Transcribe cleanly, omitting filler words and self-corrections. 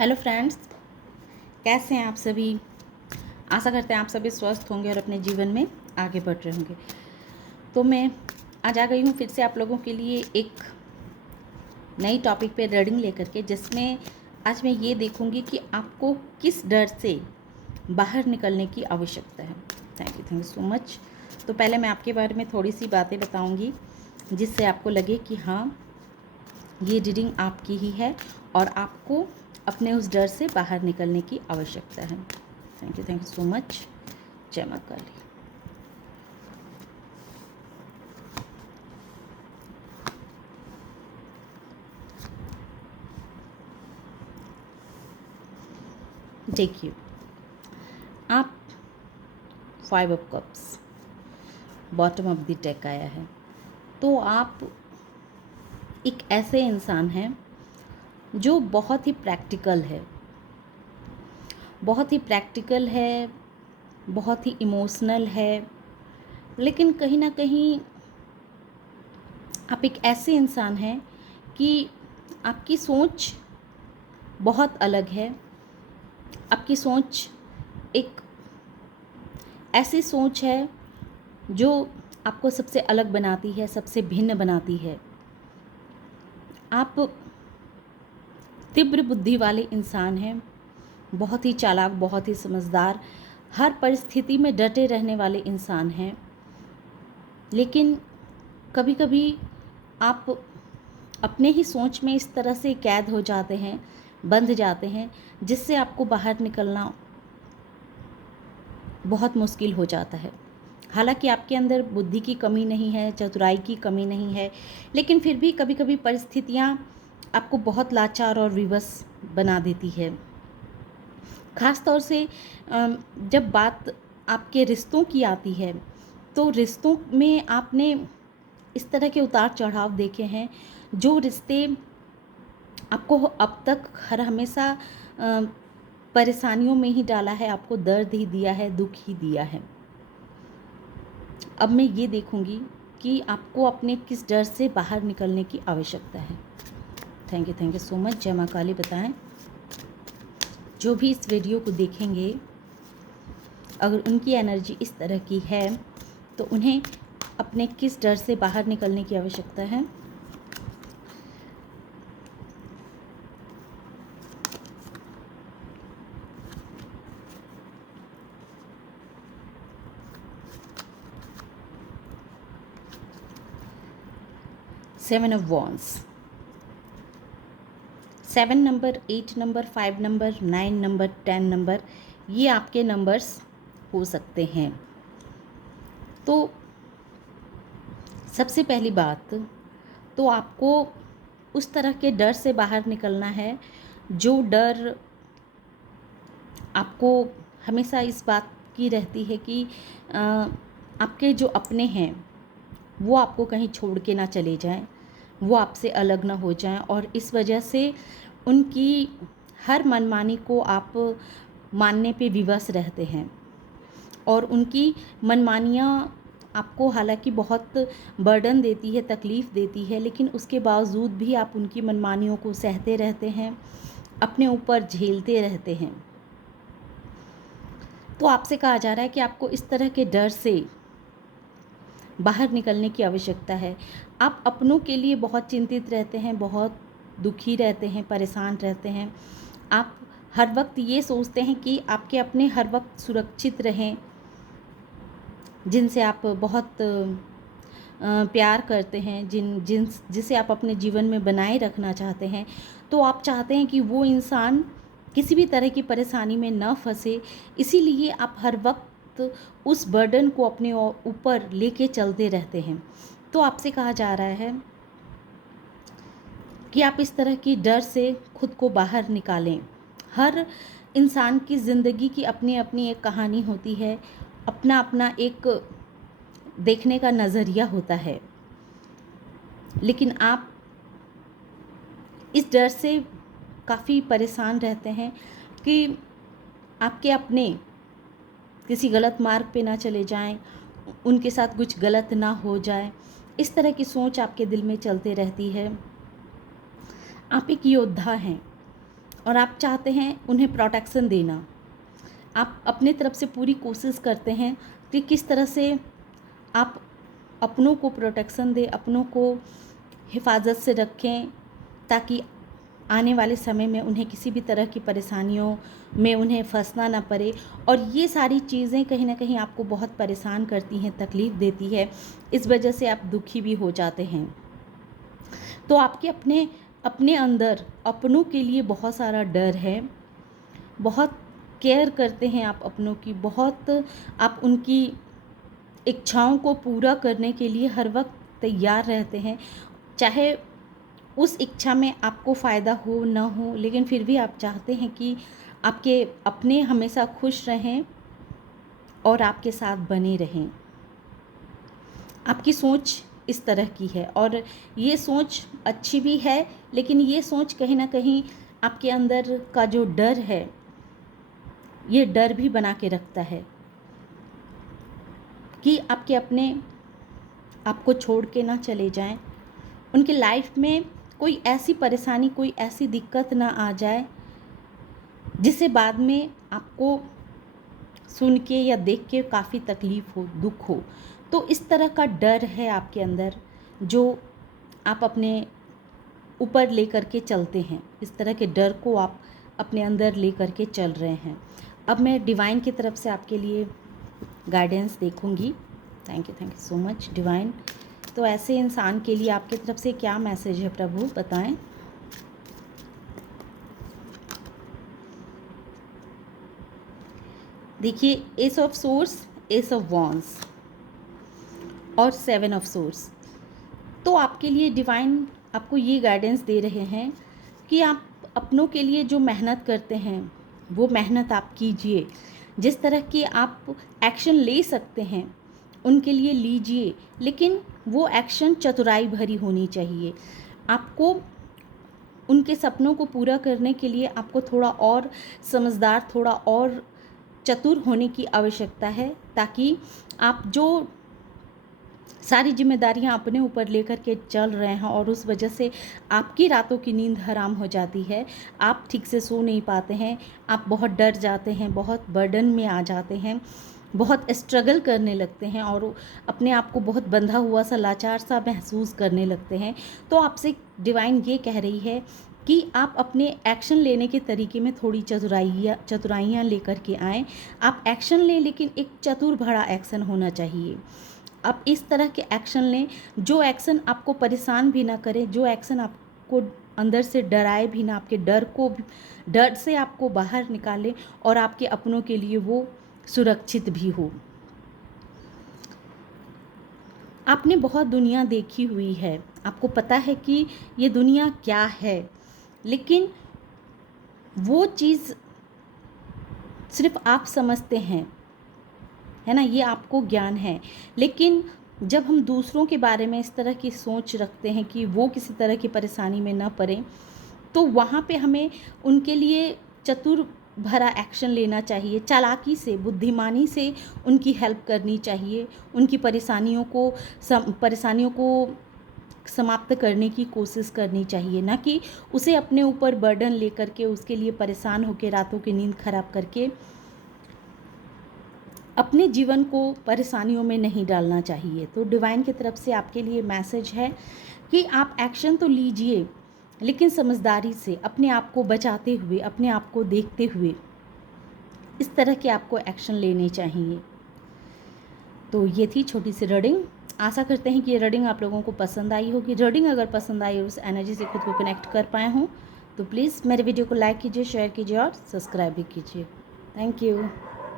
Hello friends, कैसे हैं आप सभी। आशा करते हैं आप सभी स्वस्थ होंगे और अपने जीवन में आगे बढ़ रहे होंगे। तो मैं आज आ गई हूँ फिर से आप लोगों के लिए एक नई टॉपिक पे रीडिंग लेकर के, जिसमें आज मैं ये देखूँगी कि आपको किस डर से बाहर निकलने की आवश्यकता है। Thank you so much. तो पहले मैं आपके बारे में थोड़ी सी बातें बताऊँगी जिससे आपको लगे कि हाँ, ये रीडिंग आपकी ही है और आपको अपने उस डर से बाहर निकलने की आवश्यकता है। Thank you so much. जय मां काली। देखिए, आप 5 of cups, bottom of the deck आया है। तो आप एक ऐसे इंसान हैं जो बहुत ही प्रैक्टिकल है, बहुत ही प्रैक्टिकल है, बहुत ही इमोशनल है, लेकिन कहीं ना कहीं आप एक ऐसे इंसान हैं कि आपकी सोच बहुत अलग है। आपकी सोच एक ऐसी सोच है जो आपको सबसे अलग बनाती है, सबसे भिन्न बनाती है। आप तीव्र बुद्धि वाले इंसान हैं, बहुत ही चालाक, बहुत ही समझदार, हर परिस्थिति में डटे रहने वाले इंसान हैं। लेकिन कभी कभी आप अपने ही सोच में इस तरह से कैद हो जाते हैं, बंध जाते हैं, जिससे आपको बाहर निकलना बहुत मुश्किल हो जाता है। हालांकि आपके अंदर बुद्धि की कमी नहीं है, चतुराई की कमी नहीं है, लेकिन फिर भी कभी कभी परिस्थितियाँ आपको बहुत लाचार और विवश बना देती है। ख़ास तौर से जब बात आपके रिश्तों की आती है, तो रिश्तों में आपने इस तरह के उतार चढ़ाव देखे हैं जो रिश्ते आपको अब तक हर हमेशा परेशानियों में ही डाला है, आपको दर्द ही दिया है, दुख ही दिया है। अब मैं ये देखूंगी कि आपको अपने किस डर से बाहर निकलने की आवश्यकता है। Thank you so much. जय मां काली। बताएं, जो भी इस वीडियो को देखेंगे, अगर उनकी एनर्जी इस तरह की है तो उन्हें अपने किस डर से बाहर निकलने की आवश्यकता है। Seven of wands, 7 number, 8 number, 5 number, 9 number, 10 number, ये आपके नंबर्स हो सकते हैं। तो सबसे पहली बात तो आपको उस तरह के डर से बाहर निकलना है जो डर आपको हमेशा इस बात की रहती है कि आपके जो अपने हैं वो आपको कहीं छोड़ के ना चले जाएं, वो आपसे अलग ना हो जाएं, और इस वजह से उनकी हर मनमानी को आप मानने पे विवश रहते हैं। और उनकी मनमानियाँ आपको हालांकि बहुत बर्डन देती है, तकलीफ़ देती है, लेकिन उसके बावजूद भी आप उनकी मनमानियों को सहते रहते हैं, अपने ऊपर झेलते रहते हैं। तो आपसे कहा जा रहा है कि आपको इस तरह के डर से बाहर निकलने की आवश्यकता है। आप अपनों के लिए बहुत चिंतित रहते हैं, बहुत दुखी रहते हैं, परेशान रहते हैं। आप हर वक्त ये सोचते हैं कि आपके अपने हर वक्त सुरक्षित रहें, जिनसे आप बहुत प्यार करते हैं, जिसे आप अपने जीवन में बनाए रखना चाहते हैं। तो आप चाहते हैं कि वो इंसान किसी भी तरह की परेशानी में न फंसे, इसीलिए आप हर वक्त उस बर्डन को अपने ऊपर लेके चलते रहते हैं। तो आपसे कहा जा रहा है कि आप इस तरह की डर से खुद को बाहर निकालें। हर इंसान की ज़िंदगी की अपनी अपनी एक कहानी होती है, अपना अपना एक देखने का नज़रिया होता है, लेकिन आप इस डर से काफ़ी परेशान रहते हैं कि आपके अपने किसी गलत मार्ग पे ना चले जाएं, उनके साथ कुछ गलत ना हो जाए। इस तरह की सोच आपके दिल में चलते रहती है। आप एक योद्धा हैं, और आप चाहते हैं उन्हें प्रोटेक्शन देना। आप अपने तरफ से पूरी कोशिश करते हैं कि किस तरह से आप अपनों को प्रोटेक्शन दें, अपनों को हिफाजत से रखें, ताकि आने वाले समय में उन्हें किसी भी तरह की परेशानियों में उन्हें फंसना ना पड़े। और ये सारी चीज़ें कहीं ना कहीं आपको बहुत परेशान करती हैं, तकलीफ़ देती है, इस वजह से आप दुखी भी हो जाते हैं। तो आपके अपने अपने अंदर अपनों के लिए बहुत सारा डर है, बहुत केयर करते हैं आप अपनों की, बहुत आप उनकी इच्छाओं को पूरा करने के लिए हर वक्त तैयार रहते हैं, चाहे उस इच्छा में आपको फ़ायदा हो ना हो, लेकिन फिर भी आप चाहते हैं कि आपके अपने हमेशा खुश रहें और आपके साथ बने रहें। आपकी सोच इस तरह की है और ये सोच अच्छी भी है, लेकिन ये सोच कहीं ना कहीं आपके अंदर का जो डर है, ये डर भी बना के रखता है कि आपके अपने आपको छोड़ के ना चले जाएं, उनकी लाइफ में कोई ऐसी परेशानी, कोई ऐसी दिक्कत ना आ जाए जिसे बाद में आपको सुन के या देख के काफ़ी तकलीफ़ हो, दुख हो। तो इस तरह का डर है आपके अंदर जो आप अपने ऊपर लेकर के चलते हैं। इस तरह के डर को आप अपने अंदर लेकर के चल रहे हैं। अब मैं डिवाइन की तरफ से आपके लिए गाइडेंस देखूंगी। Thank you so much divine. तो ऐसे इंसान के लिए आपकी तरफ से क्या मैसेज है प्रभु, बताएं। देखिए, S of source, S of wands और 7 ऑफ सोर्स। तो आपके लिए डिवाइन आपको ये गाइडेंस दे रहे हैं कि आप अपनों के लिए जो मेहनत करते हैं वो मेहनत आप कीजिए। जिस तरह के आप एक्शन ले सकते हैं उनके लिए लीजिए, लेकिन वो एक्शन चतुराई भरी होनी चाहिए। आपको उनके सपनों को पूरा करने के लिए आपको थोड़ा और समझदार, थोड़ा और चतुर होने की आवश्यकता है, ताकि आप जो सारी जिम्मेदारियां अपने ऊपर लेकर के चल रहे हैं और उस वजह से आपकी रातों की नींद हराम हो जाती है, आप ठीक से सो नहीं पाते हैं, आप बहुत डर जाते हैं, बहुत बर्डन में आ जाते हैं, बहुत स्ट्रगल करने लगते हैं और अपने आप को बहुत बंधा हुआ सा, लाचार सा महसूस करने लगते हैं। तो आपसे डिवाइन ये कह रही है कि आप अपने एक्शन लेने के तरीके में थोड़ी चतुराइयाँ लेकर के आएँ। आप एक्शन लें, लेकिन एक चतुर भरा एक्शन होना चाहिए। आप इस तरह के एक्शन लें जो एक्शन आपको परेशान भी ना करे, जो एक्शन आपको अंदर से डराए भी ना, आपके डर से आपको बाहर निकाले और आपके अपनों के लिए वो सुरक्षित भी हो। आपने बहुत दुनिया देखी हुई है, आपको पता है कि ये दुनिया क्या है, लेकिन वो चीज़ सिर्फ आप समझते हैं, है ना, ये आपको ज्ञान है। लेकिन जब हम दूसरों के बारे में इस तरह की सोच रखते हैं कि वो किसी तरह की परेशानी में ना पड़े, तो वहाँ पे हमें उनके लिए चतुर भरा एक्शन लेना चाहिए, चालाकी से, बुद्धिमानी से उनकी हेल्प करनी चाहिए, उनकी परेशानियों को समाप्त करने की कोशिश करनी चाहिए, ना कि उसे अपने ऊपर बर्डन लेकर के उसके लिए परेशान होकर रातों की नींद खराब करके अपने जीवन को परेशानियों में नहीं डालना चाहिए। तो डिवाइन की तरफ से आपके लिए मैसेज है कि आप एक्शन तो लीजिए, लेकिन समझदारी से, अपने आप को बचाते हुए, अपने आप को देखते हुए इस तरह के आपको एक्शन लेने चाहिए। तो ये थी छोटी सी रीडिंग। आशा करते हैं कि ये रीडिंग आप लोगों को पसंद आई होगी। रीडिंग अगर पसंद आई, उस एनर्जी से खुद को कनेक्ट कर पाए हों, तो प्लीज़ मेरे वीडियो को लाइक कीजिए, शेयर कीजिए और सब्सक्राइब भी कीजिए। Thank you.